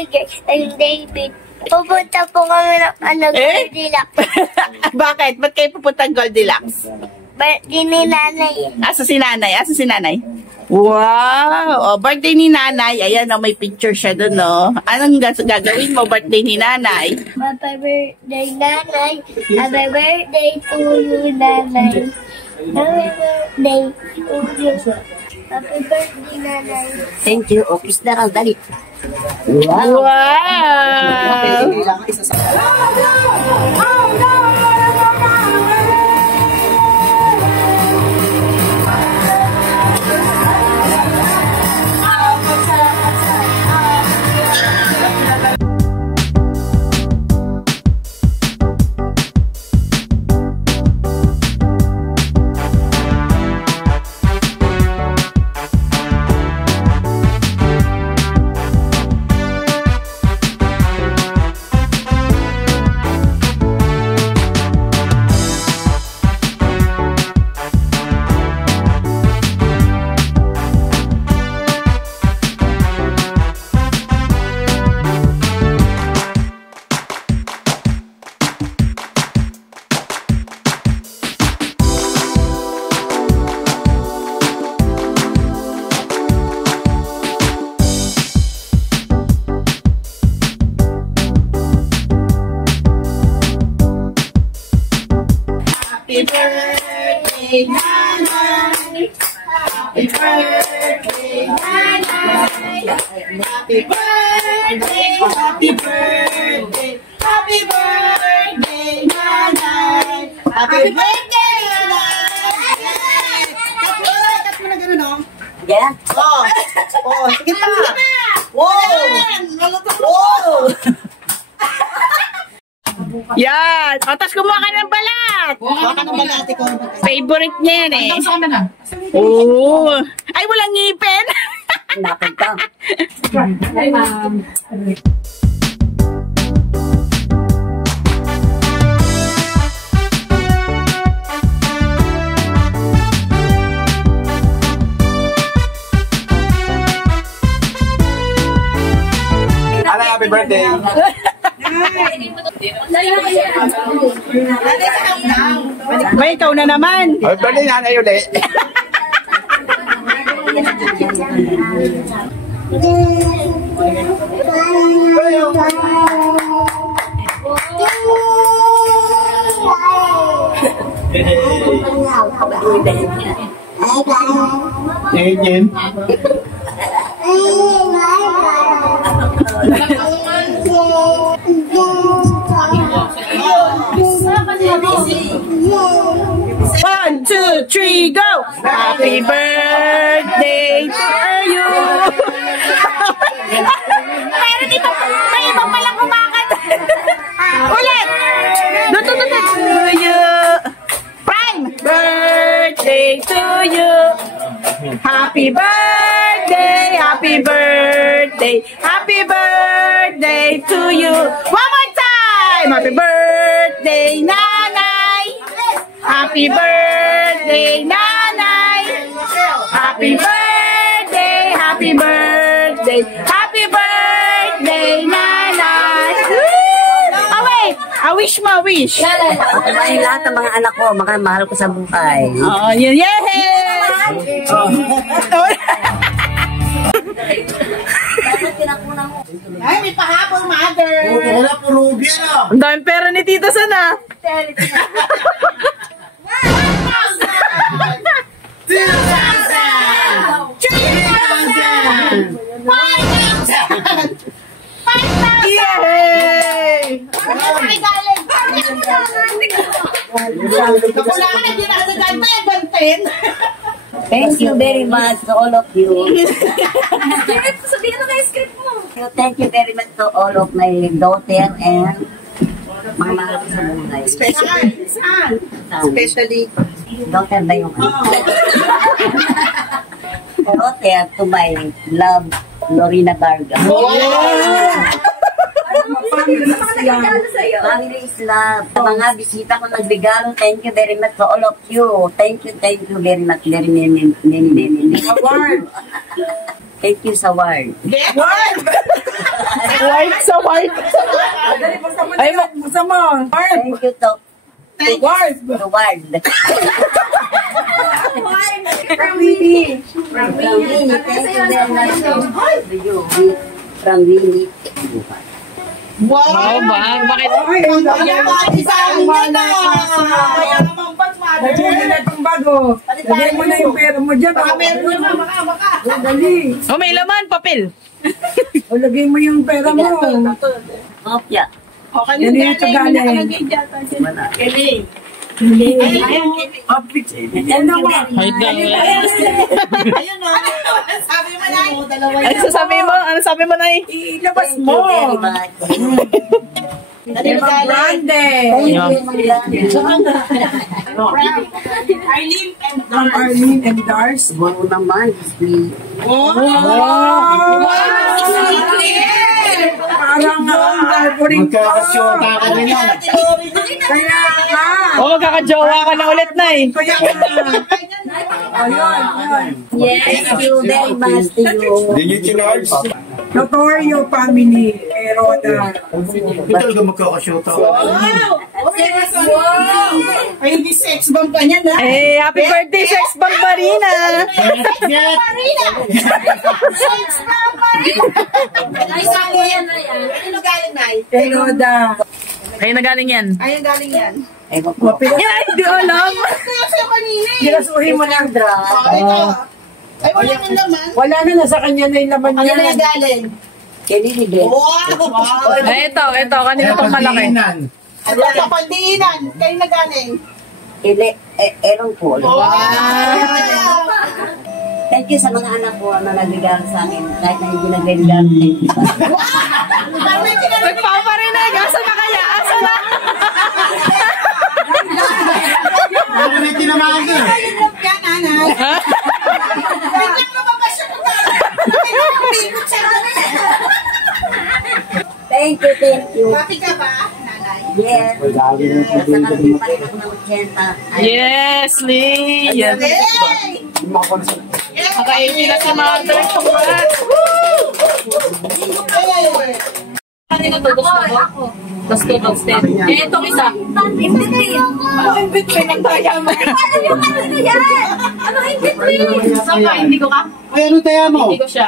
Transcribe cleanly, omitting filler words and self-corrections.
Tiger, I'm David. Pupunta po kami ng Goldilocks. Bakit? Ba't kayo pupuntang Goldilocks? Birthday ni nanay. Asa si nanay? Asa si nanay? Wow! O, birthday ni nanay. Ayan, may picture siya dun, no? Anong gagawin mo, birthday ni nanay? Happy birthday, nanay. Happy birthday to you, nanay. Happy birthday to you. Happy birthday, nanay. Thank you. O, kiss na raw. Dali. Wow! Happy birthday, nanay. Happy birthday, nanay. Happy birthday, happy birthday. Happy birthday, nanay. Happy birthday, nanay. Kat mo na gano'n, no? Yeah. Oh, sige pa. Wow. Wow. Yan! O, tapos kumuha ka ng balat! Kumuha ka ng balat, ikaw. Favorite niya yan eh. Sama na. Oo! Ay, walang ngipin! Napag ka. Happy birthday! May ikaw na naman! Happy birthday, nanay ulit! Ngayon. One, two, three, go! Happy birthday to you! Pero dito, may ibang palang kumakanta. Ulit! To you! Prime! Birthday to you! Happy birthday! Happy birthday! Happy birthday to you! One more time! Happy birthday, nanay! Happy birthday, nanay! Happy birthday! Happy birthday! Happy birthday, nanay! Oh, wait! A wish mo, wish! Patabahin lahat ng mga anak ko. Mahal ko sa buhay. Oh, yun! Yay! Ay, may pahabol, mother. Wala po ruby, ano? Ang dami pera ni Tita Sana. 5,000! Yay! Kapulaan na din ako sa gantay, Thank you very much to all of you. Sabihin na kayo script mo. Thank you very much to all of my daughter and mga mahal ko sa buhay. Saan? Especially. Daughter ba yung daughter to my love, Lorena Varga. Family is love. Sa mga bisita ko nagbigaro, thank you very much to all of you. Thank you very much. Very many. Award. Thank you sa award. Award! White sa white. Ay, Buksan mo. Thank you to Ward. the world. From Winnie. From Winnie, thank you very much to you. From Winnie. wow, bakit? Ay, ang dami. Lagyan mo na itong bago. Lagyan mo na yung pera mo dyan. Baka. Dali. Oh, may laman, papel. O, lagay mo yung pera mo. Opya. Yan yung tagalog. Yan na nga. Ayun o. Sabi mo na. Ano sasabi mo? Ano sabi mo, Nay? Ilabas Thank mo. you very much. Ibang branded. Thank you, Arlene and From Arlene and Dars. Wow naman, Disney. Wow! Parang favorite ko. Magkakasyota ka din yan. Kaya nga. Oh, magkakajowa ka na ulit, Nay. Kaya nga. Ayun, ayun. Yes, thank you very much to you. Did you chinards? Notorio family. Eroda. Ito ka magkakasyota. Ay, hindi sex bomb pa niyan, ha? Eh, happy birthday, Sex Barbarina! Ay, saan mo yan? Ano galing, Nay? Eroda. Kayo na galing yan. Ayun galing yan. Ewan ko. Ay, di alam. Kaya sa'yo kanina eh. Ginasuhin mo lang. Oh, ito. Ay, wala nang naman. Wala na, nasa kanya na yung laman Ano na niya. yung galing? Kinilibig. Wow! Eh, ito, kanina itong malaki. Ano pa, pandiinan? Kayo na galing? Ewan ko. Wow! Thank you sa mga anak ko na nagregalo sa akin. Kahit na hindi nagregalo. Thank you. Nagpaparinig! Asa na kaya? Asa na? Ano na yung tinamaan ko? Ayun ka, nanay. Biglang lumabas siya kung pinakapikot siya. Thank you. Happy ka ba, nanay? Yes. Sa karating pa rin ako ng 80. Yes, Lee! Yes. Hey! Naka-80 na si Mother. Congrats! Kanina to, gusto mo? Tapos 2 tapos 10. Eh, itong isa. Ano in between ang daya mo? Ano yung ano yan? Ano in between? Saan ka? Hindi ko ka? Ay, ano tayo mo? Hindi ko siya.